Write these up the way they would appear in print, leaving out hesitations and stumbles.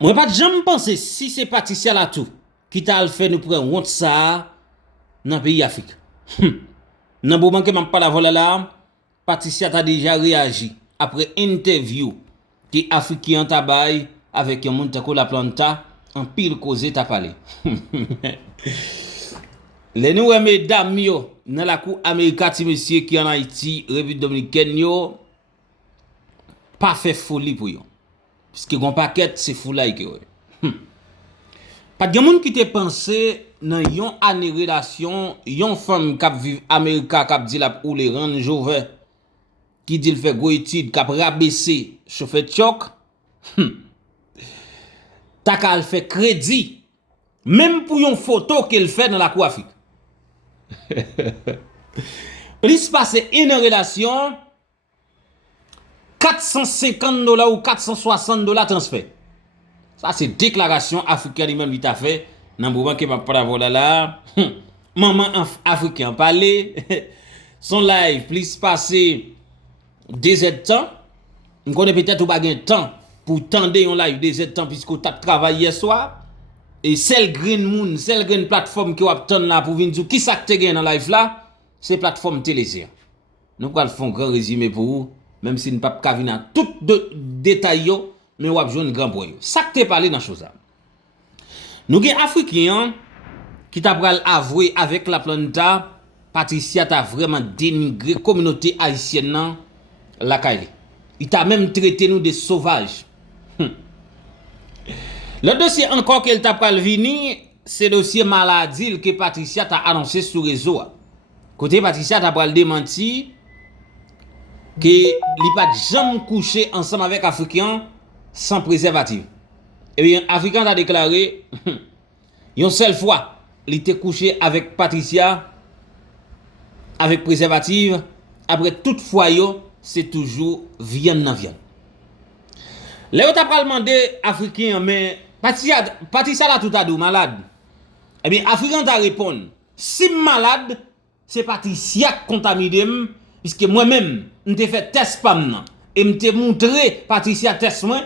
Moi, pas de jamais penser si c'est Patricia Latou qui t'a fait nous prendre honte ça dans le pays Afrique. Dans le moment que je parle voilà là, Patricia t'a déjà réagi après interview qui Africain tabac avec un monde comme la planta en pile causé t'a parlé. Les nous mesdames yo dans la cour américaine monsieur qui en Haïti, République dominicaine yo pas fait folie pour yo. Parce que gon paquet c'est fou là que pas de monde qui te pensé dans yon année relation, yon femme qui vive America qui dit la ou les rendre jovet qui dit le fait go étude qui rabaisser chauffeur de choc. Ta qu'al fait crédit même pour yon photo qu'elle fait dans la cour Afrique. Plus passer une relation $450 ou $460 transfert. Ça c'est déclaration africaine lui-même qui t'a fait dans le moment que m'a pas voilà là. Maman africain parler son live plus passer 2 heures de temps. On connaît peut-être ou pas gain temps pour tendre un live 2 heures de temps puisque tu as travaillé hier soir. Et celle green moon, celle green plateforme qui va tendre là pour venir dire qui ça que tu dans live là, c'est plateforme télésia. Nous allons faire un grand résumé pour vous, même si nous ne pouvons pas venir tout détail mais on va jouer un grand point. Ça que tu parlé dans chose là. Nous avons Africains qui t'a avoué avec la planta, Patricia t'a vraiment dénigré la communauté haïtienne nan la Kaili. Il t'a même traité nous de sauvages. Le dossier encore qu'elle t'a pral vini, c'est dossier maladie que Patricia t'a annoncé sur réseau. Côté Patricia t'a pral démenti que li pas jamais couché ensemble avec Africain sans préservatif. Et bien Africain t'a déclaré une seule fois, il était couché avec Patricia avec préservatif, après toute fois c'est toujours viande dans viande. Là t'a pral demandé Africain mais Patricia là tout a dit malade. Eh bien, Africain t'a répondu, si malade, c'est Patricia qui contaminé, puisque moi-même, m'te fait test pam et m'te montré Patricia test moi,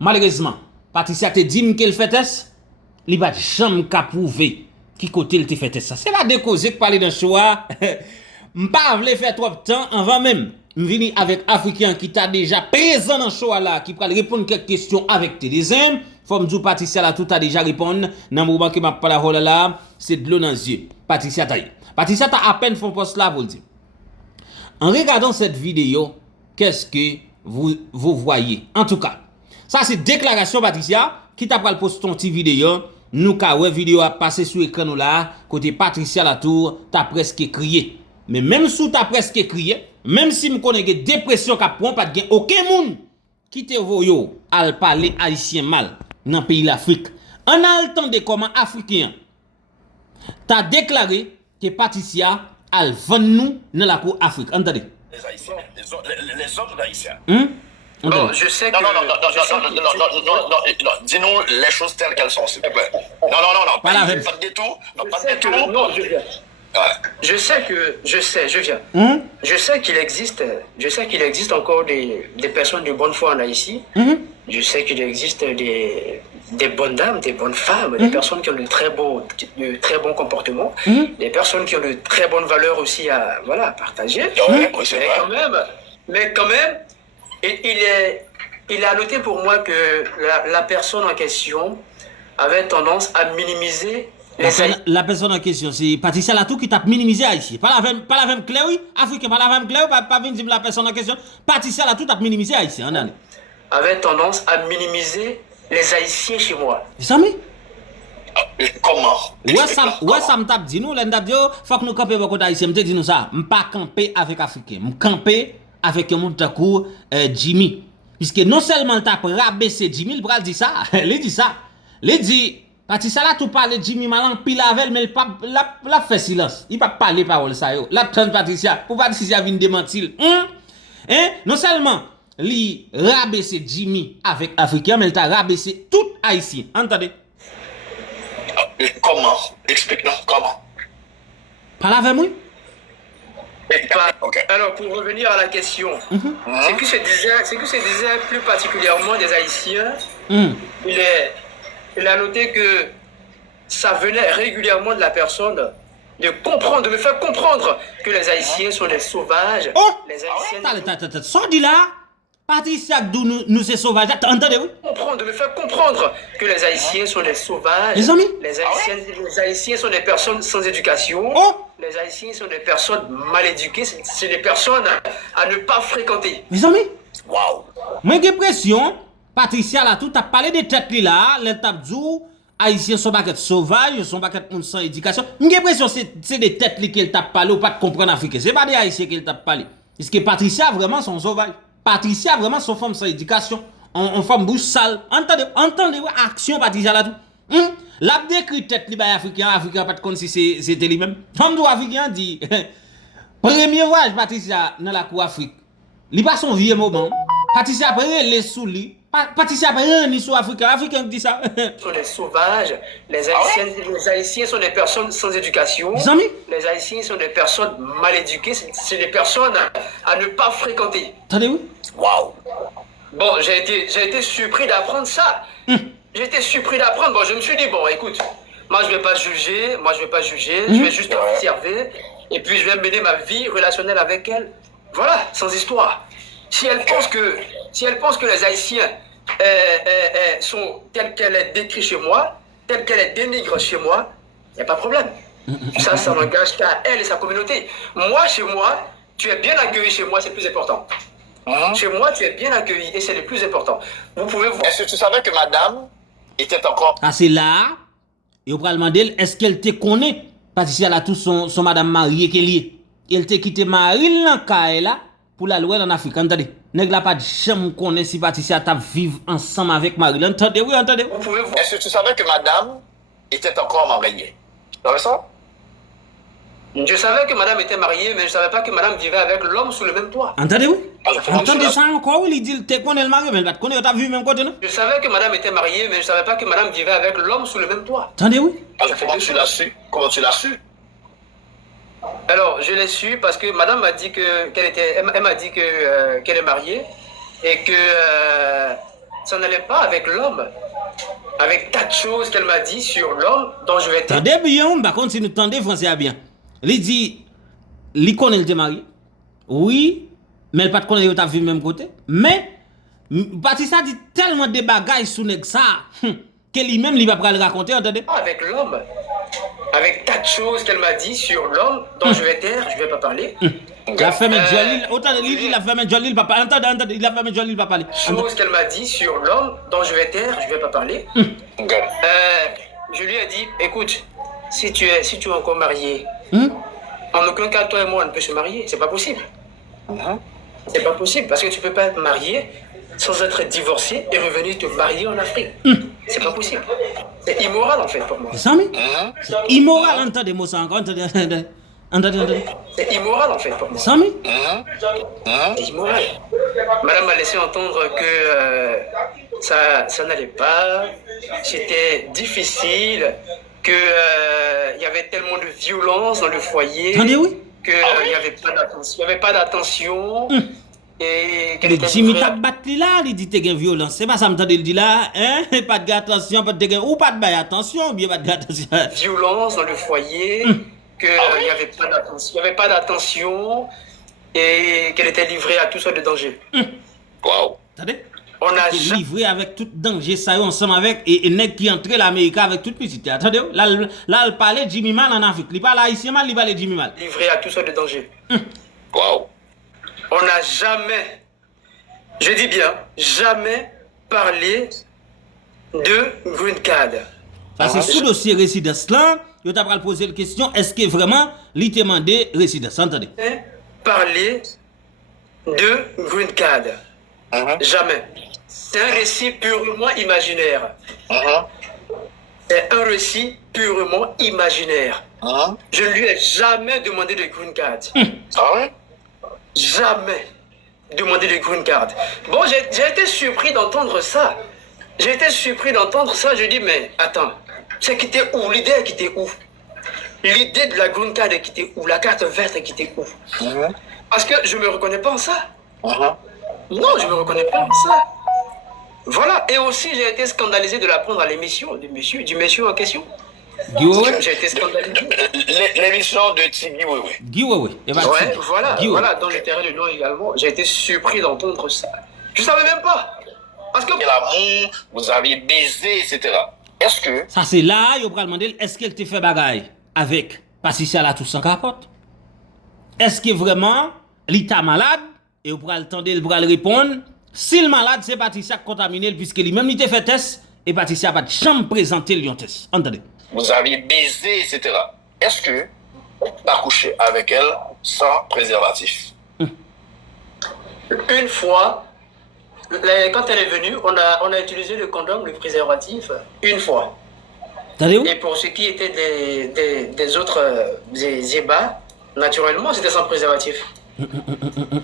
malheureusement, Patricia te dit qu'elle fait test, il va jamais qu'à prouver qui côté il te fait test ça. C'est pas de cause que parler d'un choix, m'pas vle faire trop de temps avant même. M'vini avec Africain qui t'a déjà présent dans le show là, qui peut répondre quelques questions avec tes deuxièmes. Faut me dire Patricia là tout a déjà répondu. Dans le moment que m'a parlé là, c'est de l'eau dans les yeux. Patricia t'a à peine fait poste là pour le dire. En regardant cette vidéo, qu'est-ce que vous voyez? En tout cas, ça c'est déclaration Patricia qui t'a pral poster ton petit vidéo. Nous ka ouais vidéo a passé sur écran là, côté Patricia la tour, t'as presque crié. Mais même sous t'as presque crié, même si me connais que dépression qu'a prend pas de aucun monde qui te voyo al parler haïtien mal dans pays l'Afrique. En attendant comment africain t'a déclaré que Patricia al vendre nous dans la cour Afrique. Entendez. Les Haïtiens, les autres Haïtiens. Non, je sais que... Non, dis-nous les choses telles qu'elles sont, s'il te plaît. Non, pas la même. Pas de détour. Non, pas de que... détour. Non, je viens. Ouais. Je viens. Je sais qu'il existe encore des personnes de bonne foi en Haïti. Je sais qu'il existe des bonnes dames, des bonnes femmes, des personnes qui ont de très bons comportements, des personnes qui ont de très bonnes valeurs aussi à partager. Ouais, c'est vrai. Mais quand même, il est à noter pour moi que la personne en question avait tendance à minimiser la personne en question, c'est Patricia Latou qui t'a minimisé ici. Pas la même clair, oui. Africain, pas la même clair, pas venir dire la personne en question. Patricia Latou t'a minimisé ici, en année. Avait tendance à minimiser les Haïtiens chez moi. Ça me? Comment? Ouais, ça me tape dit nous, l'en dit, faut que nous camper beaucoup d'Haïtiens. Me dit nous ça, m'pas camper avec Africain, m'camper avec un monde takou Jimmy. Puisque non seulement t'a rabaissé Jimmy, il bral dit ça, il dit ça. Il dit Patricia là tout parle Jimmy Malan pile avec mais la fait silence. Il pas parler parole ça yo. La prendre Patricia pour Patricia vinn démentir. Non seulement li rabaisser Jimmy avec Africain mais il t'a rabaissé tout haïtien. Entendez? Comment? Explique-nous comment. Parle avec moi. Ok. Alors, pour revenir à la question, ce que se disait plus particulièrement des Haïtiens, il a noté que ça venait régulièrement de la personne de me faire comprendre que les Haïtiens sont des sauvages. Oh! Les Haïtiens Attends, ça dit là, Patricia Abdou nous c'est sauvage. Entendez, oui? de me faire comprendre que les Haïtiens sont des sauvages. Les amis? Les Haïtiens sont des personnes sans éducation. Oh! Les Haïtiens sont des personnes mal éduquées. C'est des personnes à ne pas fréquenter. Mes amis, Wow. moi j'ai l'impression, Patricia là, tout a parlé de tête là, les tabdou, Haïtiens sont pas sauvages, sont pas sans éducation. J'ai l'impression c'est des têtes qu'elle t'a parlé ou pas de comprendre africain. C'est pas des Haïtiens qu'elle t'a parlé. Est-ce que Patricia vraiment sont sauvages? Patricia vraiment sont femmes sans éducation. On femme bouche sale. Entendez action Patricia là tout. L'a décrit tête li bay africain pas de compte si c'était lui-même. Comme tout africain dit premier voyage Patricia dans la cour Afrique. Li pas son vieux moment. Patricia prend les sous lui. Patricia prend ni sous africain dit ça. Sont des sauvages. Les Haïtiens sont des personnes sans éducation. Les amis? Les Haïtiens sont des personnes mal éduquées. C'est des personnes à ne pas fréquenter. Attendez oui. Wow. Bon, j'ai été surpris d'apprendre ça. J'ai été surpris d'apprendre. Bon, je me suis dit, bon, écoute, moi je vais pas juger, je vais juste observer, et puis je vais mener ma vie relationnelle avec elle. Voilà, sans histoire. Si elle pense que les Haïtiens sont tels qu'elle est décrite chez moi, tels qu'elle est dénigrée chez moi, il n'y a pas de problème. Ça n'engage qu'à elle et sa communauté. Moi, chez moi, tu es bien accueilli chez moi, c'est le plus important. Chez moi, tu es bien accueilli et c'est le plus important. Vous pouvez voir. Est-ce que tu savais que madame était encore... Ah c'est là, et on va demander est-ce qu'elle te connaît? Patricia là tout son madame mariée qu'elle est. Elle te quitté Marie là là pour la louer en Afrique. Entendez. Nèg la pas jamais connaît si Patricia t'a vivre ensemble avec Marie. Entendez oui, entendez. Vous pouvez voir. Est-ce que tu savais que madame était encore mariée? Tu savais ça? Je savais que madame était mariée, mais je ne savais pas que madame vivait avec l'homme sous le même toit. Entendez oui? Ah, Entendez ça encore oui, il dit te connaît le mari mais pas connaît t'as vu même côté non? Je savais que madame était mariée, mais je ne savais pas que madame vivait avec l'homme sous le même toit. Attendez oui? Alors, comment tu l'as su? Comment tu l'as su? Alors, je l'ai su parce que madame m'a dit elle m'a dit qu'elle est mariée et que ça n'allait pas avec l'homme. Avec tas de choses qu'elle m'a dit sur l'homme dont je vais être. Attendez bien, par contre si nous tendez français à bien. Il dit, il connaît le marié. Oui, mais elle pas connaît le vu même côté. Mais, Patricia dit tellement de bagages sur ça, que lui-même, il va pas le raconter, entendez? Avec l'homme. Avec tas de choses qu'elle m'a dit sur l'homme dont je vais taire, je vais pas parler. La femme est jolie, autant de lui, la femme est jolie, il va pas entendez, la femme est jolie, il va parler. Choses qu'elle m'a dit sur l'homme dont je vais taire, je vais pas parler. Je lui ai dit, écoute, si tu es encore marié, en aucun cas, toi et moi, on ne peut se marier. C'est pas possible. C'est pas possible parce que tu peux pas être marié sans être divorcé et revenir te marier en Afrique. C'est pas possible. C'est immoral en fait pour moi. C'est immoral, entendez moi ça encore, entendez. C'est immoral en fait pour moi. Samy? C'est immoral. Madame m'a laissé entendre que ça n'allait pas, c'était difficile, que y avait tellement de violence dans le foyer, Attendez, oui? que il y avait pas d'attention. Et Le Jimmy t'a battu là, il dit que t'es violence. C'est pas ça, m'entendez, il dit là, hein? Pas de attention, pas de ou pas de bail attention, ou bien pas de attention. Violence dans le foyer, que il y avait pas d'attention et qu'elle était livrée à toutes sortes de dangers. Wow. Attendez? On a livré avec tout danger, ça ensemble avec, et nèg qui entrait l'Amérique avec toute petite. Attendez, là, il parlait Jimmy Mal en Afrique. Il parle haïtien mal, il parlait Jimmy Mal. Livré à toutes sortes de dangers. Wow. On n'a jamais, je dis bien, jamais parlé de green card. Parce que sous le dossier résidence là, je t'ai posé la question, est-ce que vraiment, il t'a demandé résidence? Entendez? Parler de green card. Jamais. C'est un récit purement imaginaire. C'est un récit purement imaginaire. Je ne lui ai jamais demandé de green card. Ah ouais? Jamais demandé de green card. Bon, j'ai été surpris d'entendre ça. Je dis, mais attends, c'est quitté où? L'idée est quittée où? l'idée de la green card qui était où, la carte verte qui était où. Parce que je me reconnais pas en ça. Non, je me reconnais pas en ça. Voilà, et aussi j'ai été scandalisé de l'apprendre à l'émission du monsieur en question. Guy Wewe? J'ai été scandalisé. L'émission de Tigui, oui. Guy Wewe. Et bah, Ouais, voilà, Guy Wewe. voilà, dans le terrain du nom également, j'ai été surpris d'entendre ça. Je savais même pas. Parce que... L'amour, vous avez baisé, etc. Est-ce que... Ça c'est là, yo pral demander, est-ce qu'elle te fait bagaille avec Patricia la Toussaint Capote? Est-ce que vraiment, l'état malade, et vous pral tendre, il pral répondre, si le malade c'est Patricia qui contaminé, puisque lui-même il te fait test, et Patricia va jamais présenter le test. Entendez? Vous avez baisé, etc. Est-ce que t'as couché avec elle sans préservatif? Une fois, quand elle est venue, on a utilisé le condom, le préservatif, une fois. Entendez-vous? Et pour ce qui était des autres ébats, naturellement, c'était sans préservatif.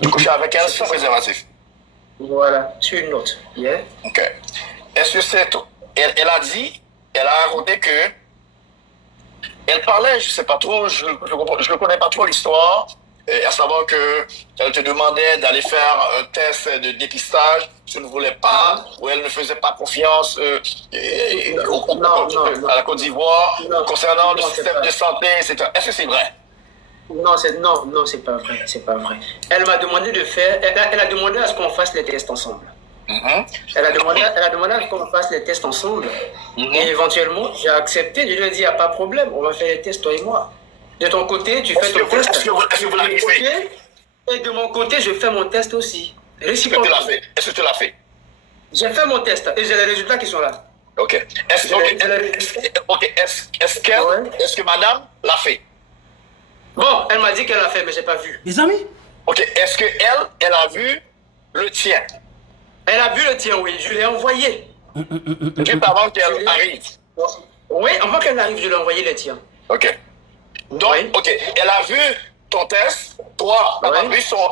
Tu couché avec elle sans préservatif? Voilà, sur une note. Yeah. Ok. Est-ce que c'est tout? Elle a dit, elle a raconté que elle parlait, je sais pas trop, je ne connais pas trop l'histoire, à savoir que elle te demandait d'aller faire un test de dépistage, tu ne voulais pas, ou elle ne faisait pas confiance à la Côte d'Ivoire, concernant le système de santé, etc. Est-ce que c'est vrai? Non, c'est pas vrai, c'est pas vrai. Elle m'a demandé de faire, elle a demandé à ce qu'on fasse les tests ensemble. Elle a demandé à ce qu'on fasse les tests ensemble. Et éventuellement, j'ai accepté. Je lui ai dit, il n'y a pas de problème, on va faire les tests, toi et moi. De ton côté, tu fais ton test. Est-ce que vous l'avez fait? Et de mon côté, je fais mon test aussi. Est-ce que tu l'as fait? Est-ce que tu l'as fait? J'ai fait mon test et j'ai les résultats qui sont là. Ok. Est-ce que madame l'a fait? Bon, elle m'a dit qu'elle l'a fait, mais j'ai pas vu. Les amis? Ok. Est-ce que elle a vu le tien? Elle a vu le tien, oui. Je l'ai envoyé. Juste avant qu'elle arrive. Oui, avant qu'elle arrive, je lui ai envoyé le tien. Ok. Donc, Oui. ok. Elle a vu ton test. Toi, tu as Oui. vu son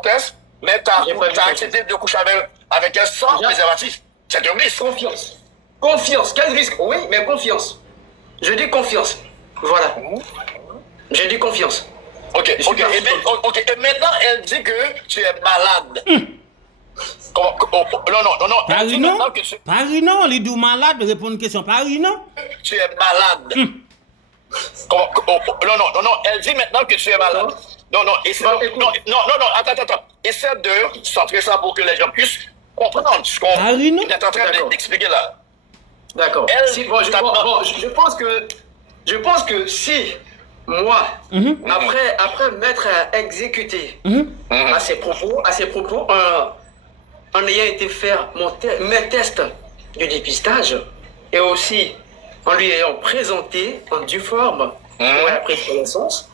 test, mais tu J'ai pas vu as son accepté de coucher avec elle sans J'ai- préservatif. C'est un risque. Confiance. Confiance. Quel risque? Oui, mais confiance. Je dis confiance. Voilà. Je dis confiance. Ok. Je suis Ok. pas Et, et maintenant, elle dit que tu es malade. Non. Elle dit Paris non? maintenant que tu Paris non, les deux malades répondent une question. Paris non? es malade. Non. Elle dit maintenant que tu es malade. Non. Non. Attends. Essaie de centrer ça pour que les gens puissent comprendre ce qu'on Paris non? est en train D'accord. d'expliquer là. D'accord. Elle, Je pense que si moi, après m'être exécuté à ses propos, en ayant été faire mes tests de dépistage et aussi en lui ayant présenté en due forme pour la prise de connaissance,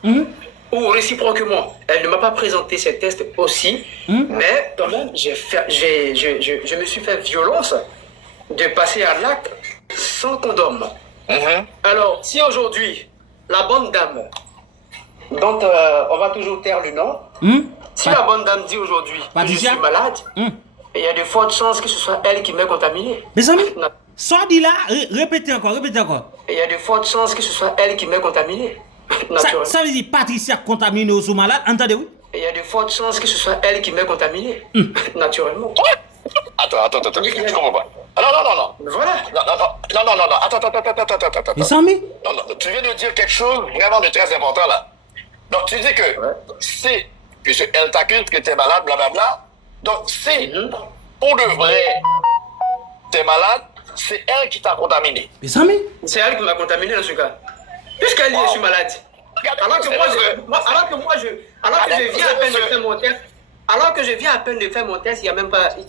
ou réciproquement, elle ne m'a pas présenté ces tests aussi, mais quand même, je me suis fait violence de passer à l'acte sans condom. Alors, si aujourd'hui, la bonne dame, dont on va toujours taire le nom, si la bonne dame dit aujourd'hui que je Patricia? suis malade, il y a de fortes chances que ce soit elle qui m'ait contaminé. Mes amis? Non. Soit dit là, répétez encore. Il y a de fortes chances que ce soit elle qui m'ait contaminé. Ça veut dire Patricia contaminée ou sous malade, entendez-vous? Il y a de fortes chances que ce soit elle qui m'ait contaminé. Naturellement. Attends, je comprends pas. Non. Voilà. Non, attends. Mes amis? Non, tu viens de dire quelque chose vraiment de très important là. Donc tu dis que c'est, puisque elle t'accuse que tu es malade, blablabla, donc c'est pour de vrai, tu es malade, c'est elle qui t'a contaminé. Mes amis? C'est elle qui m'a contaminé dans ce cas. Puisqu'elle dit que je suis malade. Alors que je viens à peine de faire mon test. Alors que je viens à peine de faire mon test, il n'y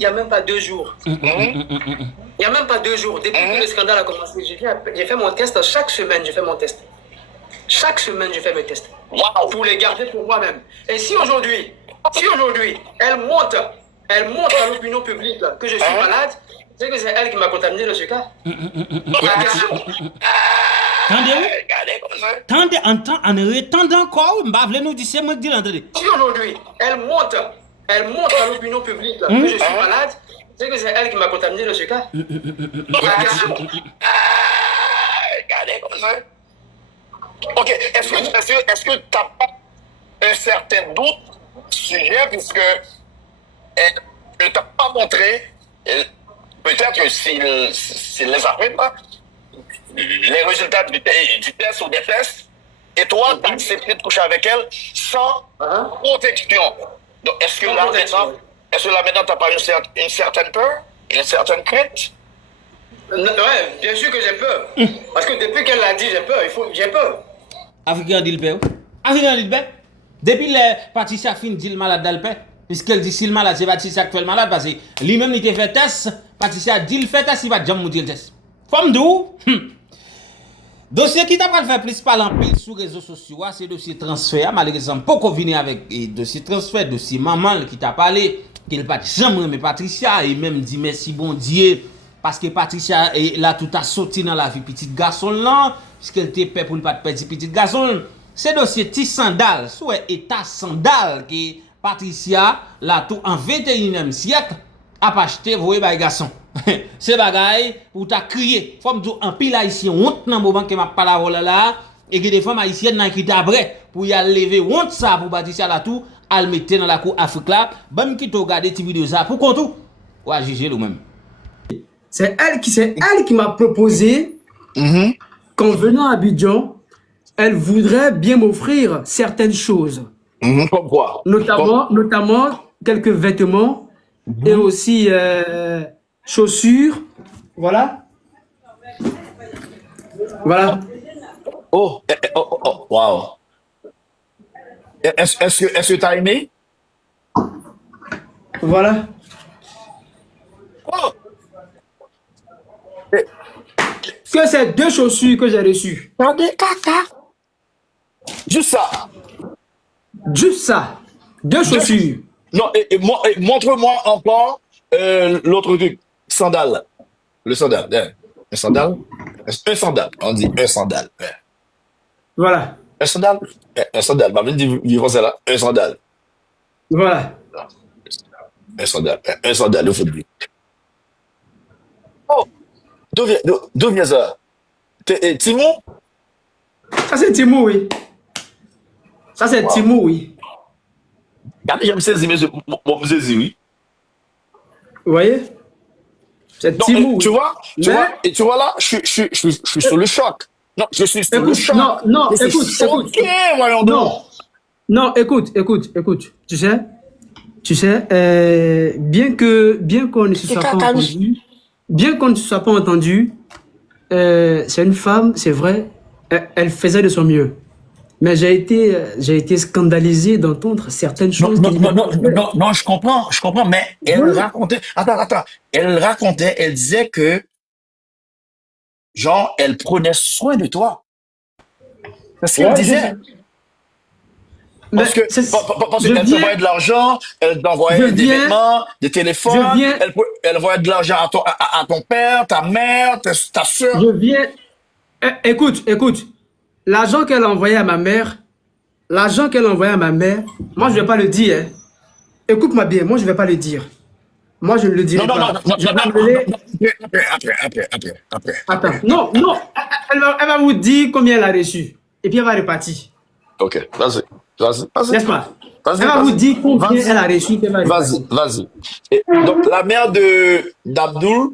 a même pas 2 jours. Il n'y a même pas 2 jours. Depuis que le scandale a commencé, j'ai fait mon test. Chaque semaine, je fais mon test. Chaque semaine, je fais mes tests. Wow. Pour les garder pour moi-même. Et si aujourd'hui, elle montre à l'opinion publique que je suis malade, c'est que c'est elle qui m'a contaminé dans ce cas. Attendez-vous? Regardez comme ça. Tendez, en retendant encore, m'bavle nous dire, c'est moi qui dis, entendez. Si aujourd'hui, elle montre à l'opinion publique que je suis malade, c'est que c'est elle qui m'a contaminé dans ce cas. Regardez comme ça. Ok, est-ce que tu n'as pas un certain doute sujet, puisque elle ne t'a pas montré, peut-être que s'il les a fait, les résultats du test ou des tests, et toi, tu as accepté de coucher avec elle sans protection. Donc, est-ce que là maintenant, tu n'as pas une certaine peur, une certaine crainte? Ouais, bien sûr que j'ai peur. Parce que depuis qu'elle l'a dit, j'ai peur. J'ai peur. Africain dit le père. Africain dit le père. Depuis le Patricia fin dit le malade dans le père. Puisqu'elle dit si le malade, c'est Patricia qui fait le malade. Parce que lui-même, il fait test. Patricia dit le fait test, il va jamais monter le test. Femme d'où? Dossier qui t'a pas fait plus parler en pile sur les réseaux sociaux, c'est dossier transfert. Malheureusement, pourquoi venir avec dossier transfert, dossier maman qui t'a parlé, qu'il pas jamais aimé Patricia et même dit merci bon Dieu parce que Patricia est là tout a sorti dans la vie petit garçon là, puisqu'elle était peur pour ne pas perdre petit garçon. C'est dossier petit sandal, soit état sandal que Patricia là tout en 21e siècle a pas acheté voyez bay garçon. C'est bagay pour ta crier. Faut me dire en pile haïtien honte dans moment que m'a parlé là et que des femmes haïtiennes qui après pour y aller lever honte ça pour Patricia là tout à le mettre dans la cour Afrique là, même qui te regarder cette vidéo ça pour tout ou à juger nous même. C'est elle qui m'a proposé qu'en venant à Abidjan, elle voudrait bien m'offrir certaines choses. Comme quoi? Notamment quelques vêtements et aussi chaussures. Voilà. Voilà. Oh, wow. Est-ce que tu as aimé? Voilà. Oh. Que c'est 2 chaussures que j'ai reçues. Juste ça. Juste ça. 2 chaussures. Non, montre-moi encore l'autre truc. Sandal. Le sandal. Un sandal. Un sandal. On dit un sandal. Voilà. Un sandal. Un sandal. Ma vie vivant c'est là. Un sandal. Voilà. Un sandal. Un sandal. Le football. Oh. D'où vient ça? Timon? Ça c'est Timou, oui. Ça c'est Timou, oui. Regardez, j'aime saisir, mais mon saisir, oui. Vous voyez? C'est Timou, oui. Tu vois là, je suis sur le choc. Non, je suis sur le choc. Non, je écoute, suis choqué, voyons donc. Non, écoute. Tu sais, bien qu'on ne se soit pas entendu, c'est une femme, c'est vrai, elle faisait de son mieux. Mais j'ai été scandalisé d'entendre certaines choses. Non, je comprends, mais elle racontait, elle disait que, genre, elle prenait soin de toi. C'est ce qu'elle disait. Parce qu'elle t'envoyait de l'argent, elle t'envoyait des vêtements, des téléphones, elle envoyait de l'argent à ton père, ta mère, ta soeur. Écoute, l'argent qu'elle a envoyé à ma mère, moi je vais pas le dire. Hein. Écoute-moi bien, moi je vais pas le dire. Moi je ne le dirai pas. Après. Attends, non, elle va vous dire combien elle a reçu. Et puis elle va repartir. Ok, vas-y. N'est-ce pas? Elle va vous dire combien elle a reçu. Vas-y. Et donc, la mère d'Abdoul